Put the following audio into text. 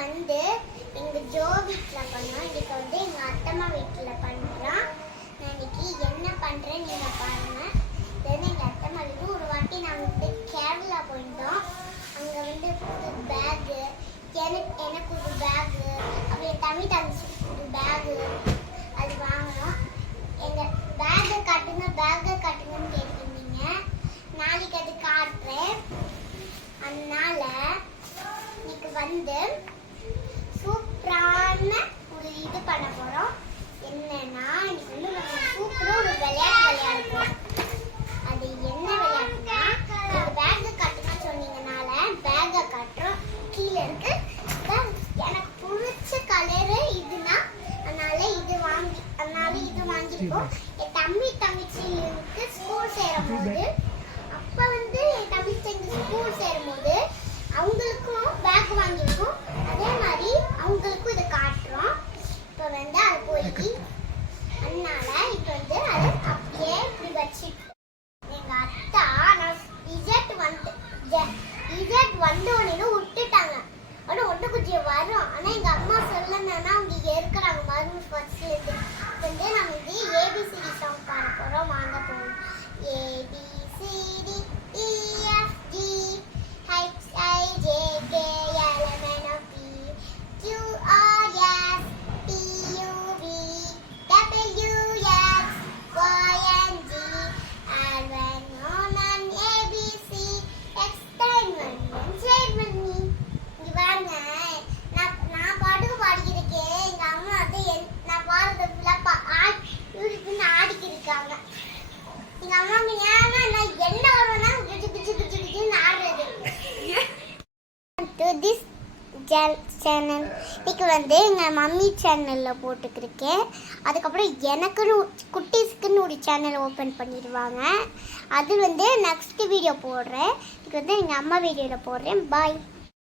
வந்து எங்கள் ஜோ வீட்டில் பண்ணோம். இன்னைக்கு வந்து எங்கள் அத்தம்மா வீட்டில் பண்ணுறோம். நான் இன்னைக்கு என்ன பண்ணுறேன்னு நீங்கள் பாருங்கள். தென் எங்கள் அத்தம்மா வீட்டு ஒரு வாட்டி நாங்கள் வந்து கேரளா போயிருந்தோம். அங்கே வந்து புது பேகு, எனக்கு ஒரு பேகு, அப்புறம் என் தமிழ் தங்கச்சிக்கு ஒரு பேகு அது வாங்கினோம். எங்கள் பேகை காட்டுங்கன்னு கேட்டிருந்தீங்க. நாளைக்கு அது காட்டுறேன். அதனால இன்னைக்கு வந்து சூப்பரான ஒரு இது பண்ண போகிறோம். என்னன்னா இன்னைக்கு வந்து நம்ம சூப்பராக ஒரு விளையாட்டு விளையாட போகிறோம். அது என்ன விளையாட்டுனா, நீங்கள் பேக்கை காட்டுன்னு சொன்னீங்கனால பேக்கை காட்டுறோம். கீழே இருக்கு எனக்கு பிடிச்ச கலரு இதுனா, அதனால இது வாங்கியிருக்கோம். என் தங்கச்சிக்கு ஸ்கூல் சேரும் போது அப்போ வந்து என் தங்கச்சி ஸ்கூல் சேரும் போது அவங்களுக்கும் பேக் வாங்கியிருக்கோம். அதே மாதிரி அவங்களுக்கும் இதை காட்டுறோம். இப்போ வந்து அது போய் அதனால இப்போ வந்து அதை அப்படியே இப்படி வச்சுட்டு எங்கள் அத்தா நான் இஜெட் வந்தோடனே விட்டுட்டாங்க. ஆனால் ஒன்று கொஞ்சம் வரும். ஆனால் எங்கள் அம்மா சொல்லணுன்னா அவங்க இங்கே இருக்கிறாங்க மருந்து ஃபர்ஸ்ட்லேருந்து. வந்து நம்ம வந்து ஏபிசிடி சாங் பாட போகிறோம். வாங்க போகிறோம். A B C D EFG HIJK LMNOP QRS PUV WX YNG RN ABC இங்க பாருங்க. நான் பாட்டுக்கு பாடிக்கிருக்கேன். எங்க அம்மா வந்து நான் பாடுறது ஃபுல்லா ஆடிக்கி இருக்காங்க. எங்க அம்மாவுக்கு ஏன்னா நான் என்ன வருவேன்னா கிச்சு ஆடுறது. திஸ் சேனல் இன்னைக்கு வந்து எங்கள் மம்மி சேனலில் போட்டுக்கிருக்கேன். அதுக்கப்புறம் எனக்குன்னு குட்டீஸ்க்குன்னு ஒரு சேனல் ஓப்பன் பண்ணிடுவாங்க. அது வந்து நெக்ஸ்ட் வீடியோ போடுறேன். இதுக்கு வந்து எங்கள் அம்மா வீடியோவில் போடுறேன். பாய்.